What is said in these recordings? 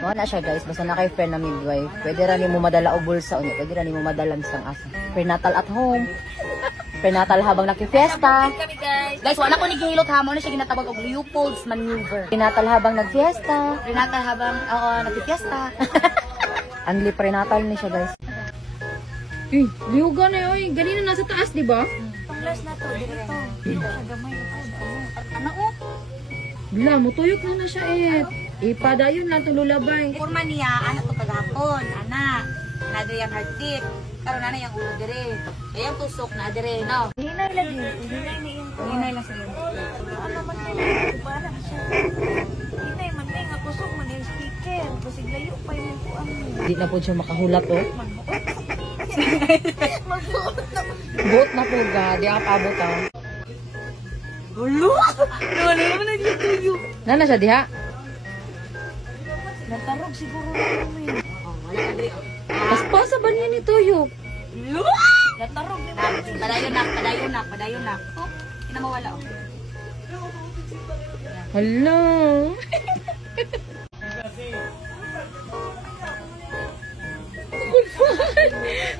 Mga na siya guys, basta na kay friend na midwife. Pwede rin mo madala o bulsa o pwede rin mo madala sang asa. Prenatal at home. Prenatal habang nakifiesta. Guys, wala ko ni gihilot ha. Mo na siya ginatawag og Leopold's maneuver. Prenatal habang nagfiesta. Prenatal habang nagfiesta. Anli prenatal ni siya guys. Eh, liugan na oy. Ganina nasa taas, di ba? Panglas na to, dito. Dito sa gamay. Ano o? Bila, mutuyok na siya Ipadayon lang itong lulabay. Kurma niya, anak to paghapon. Anak, nadiri ang heartbeat. Karoon na yung ulo dire. Kaya yung tusok na dire, no? Hinay lang din. Hinay na yun. Hinay lang sa yun. Ano man nila, para siya. Hinay man na yung kusok man yung speaker. Kasi layo pa yung kuang. Hindi na po siya makahulat oh. Magbuot na. Buot na po ga, di ako paabot ah. Gulo! Wala naman naglutuyo. Nana siya diha? Natarog siguro namin. Paspasa ba niya ni Tuyo? Natarog ni namin. Padayon na. Oh, kinamawala oh. Hello.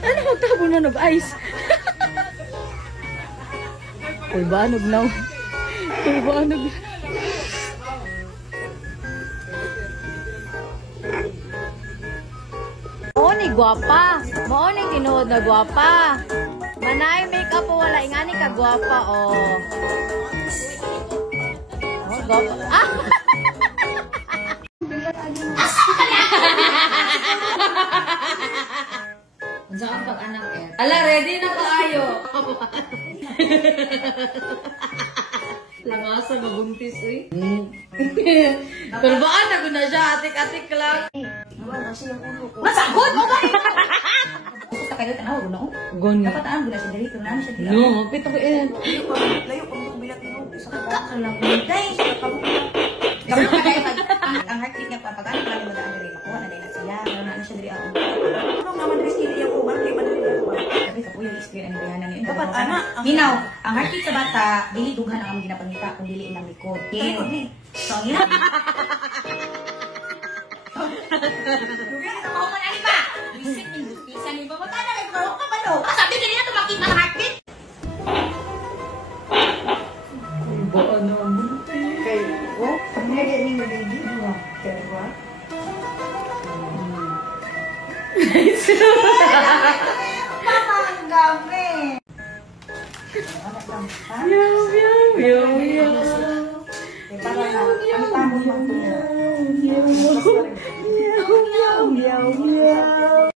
Ano magtabo na nag-ice? Uy, banog na. Uy, banog na. Oo ni gwapa. Mao ni tinuod na gwapa. Manay makeup po wala ingani ka gwapa oh. Oh, gwapa. Ah! Unsa ang pag-anak Ala, ready na kaayo. Langasa mabuntis Pero baan na guna siya, atik-atik lang. Masagod mo ba? Gusto kayo tanaw, no? Gone. Dapat ang gula siya dito, na siya dito. No, magpito ko Layo pa mo bilat mo. Isa ka Kakalang day, siya kapag ang heartbeat niya pa pag-ano pa mo daan diri makuha na nila sila. Ano siya diri ako. Ano naman rin sila yung kuman, di man nila kuman. Sabi sa kuya ispire ang bayanan niya. Dapat anak. Minaw, ang heartbeat sa bata dili dughan ang ginapangita kun dili ilang likod. So, ina. Dugay na ako man ani ba? Visit ni Justice ni ba mata na kay ko ka balo. Sabi dili na to makita ang heartbeat. Baan na mo? Kay, oh, hindi ni baby mo. Kaya ba? Mama, ang dami. Meow, meow, meow, meow. Para na, ang tamo yung Meow, meow, meow, meow.